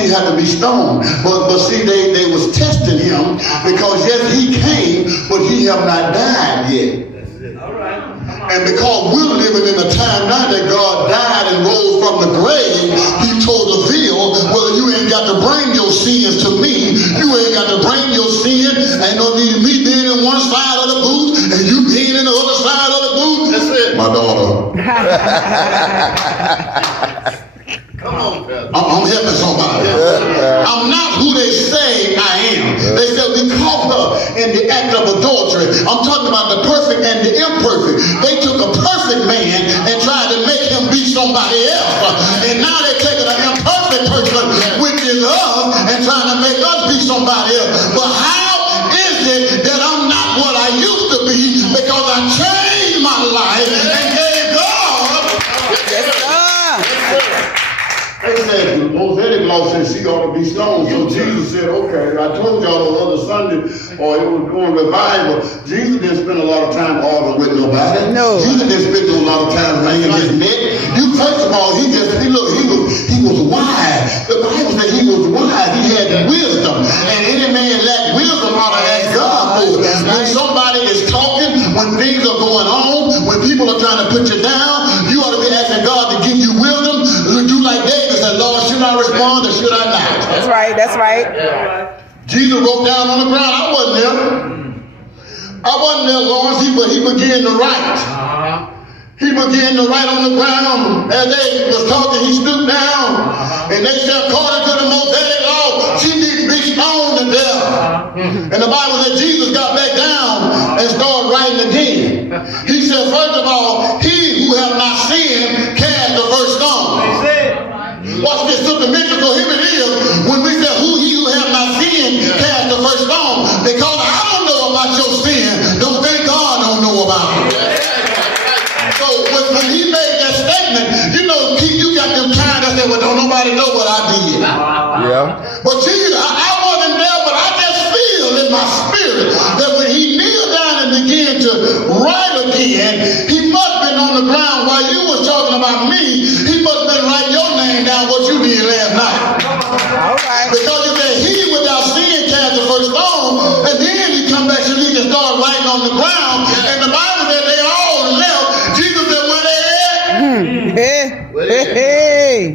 he had to be stoned. But see, they was testing him because yes, he came, but he have not died yet. And because we're living in a time now that God died and rose from the grave, he told the veil, well, you ain't got to bring your sins to me. You ain't got to bring your sin. Ain't no need of me being in one side of the booth and you being in the other side of the booth. That's it. My daughter. Come on, I'm helping somebody. I'm not who they say I am. They said we caught her in the act of adultery. I'm talking about the perfect and the imperfect. They took a perfect man and tried to make him be somebody else. And now they're taking an imperfect person, which is us, and trying to make us be somebody else. But how is it that I'm not what I used to be because I changed my life and gave God? They said the Mosaic law said she ought to be stoned. So Jesus said, okay, I told y'all the other Sunday, or it was doing revival, Jesus didn't spend a lot of time arguing with nobody. No. Jesus didn't spend a lot of time wringing his neck. You, first of all, he was wise. The Bible said he was wise. He had wisdom. And any man lack wisdom ought to ask God for it. When somebody is talking, when things are going on, when people are trying to put you down, you ought to be asking God to give you wisdom. Do like David said, Lord, should I respond or should I not? That's right, that's right. Jesus wrote down on the ground. I wasn't there, Lawrence, but he began to write. He began to write on the ground. As they was talking, he stooped down. And they said, according to the Mosaic law, she needs to be stoned to death. And the Bible said Jesus got back down and started writing again. He said, first of all, he who have not sinned cast the first stone. Watch this, Sister Mitchell. So here it is. When we say who he who have not sinned cast the first stone, because I don't know about your sin, don't think God don't know about it. So when he made that statement, you know, you got them kind that say, well, don't nobody know what I did. Yeah. But Jesus, I wasn't there, but I just feel in my spirit that when he kneeled down and began to write again, he must have been on the ground while you was talking about me. He must have been writing your name down what you did last night. All right. Because you said he without sin cast the first stone, and then he come back so he can start writing on the ground. And the Bible said they all left. Jesus said, where they at? Hey. Where they at?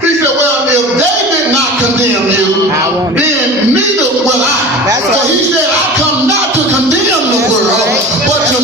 He said, well, if they did not condemn you, then neither will I. So he said, I come not to condemn the world, but to